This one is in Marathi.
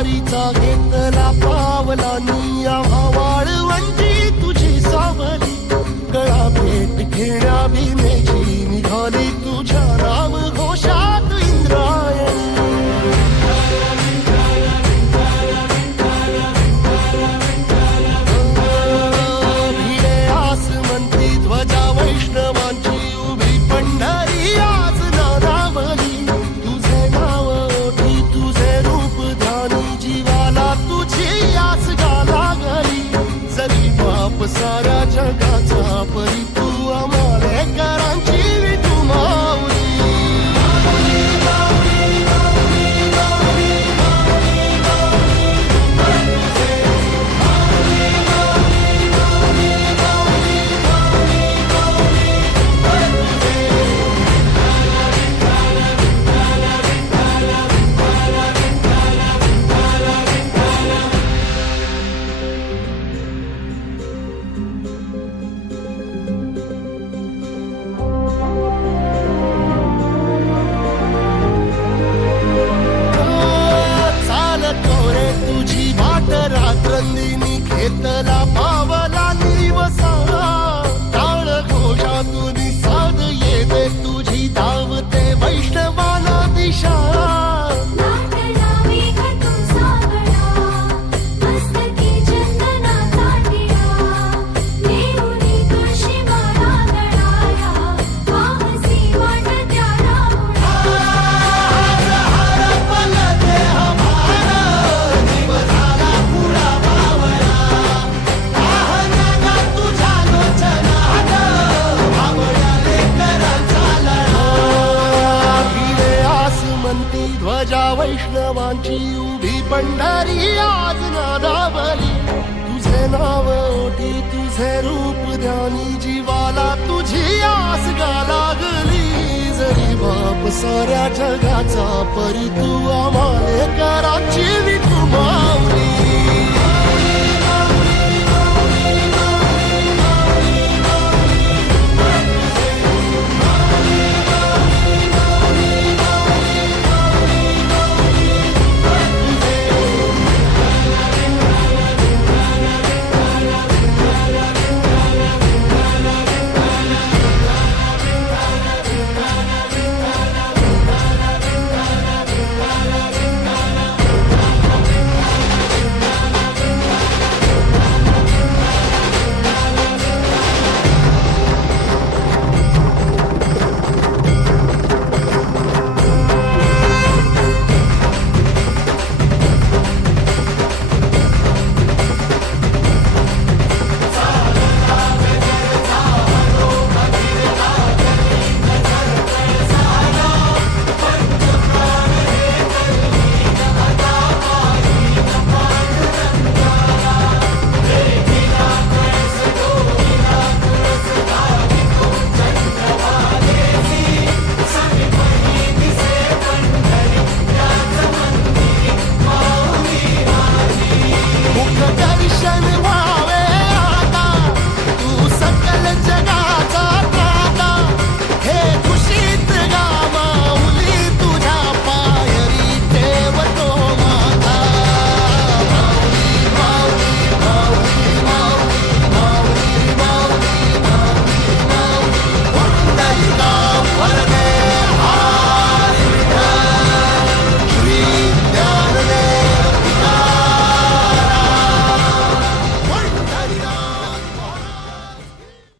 वारीचा घेतला पावलांनी आम्हा वाळवंटी तुझी सावली गळा भेट घेण्या भीमेची निघाली तुझ्या नाम घोषात इंद्रायणी भिडे आसमंती ध्वजा वैष्णवांची उभी पंढरी आज नादावली तुझे नाव ओठी तुझे रूप ध्यानी जीवाला तुझी आस गाला गली जरी बाप साऱ्या जगाचा परी तू आमालेकरांची विठू माऊली रात्रंदिनी घेतला पावला निवसा टाळ घोषातून साध येते तुझी धावते वैष्णवाला दिशा ध्वजा वैष्णवांची उभी पंढरी आज नादावली तुझे नाव ओठी तुझे रूप ध्यानी जीवाला तुझी आस गा लागली जरी बाप साऱ्या जगाचा परी तू आम्हालेकरांची विठू माऊली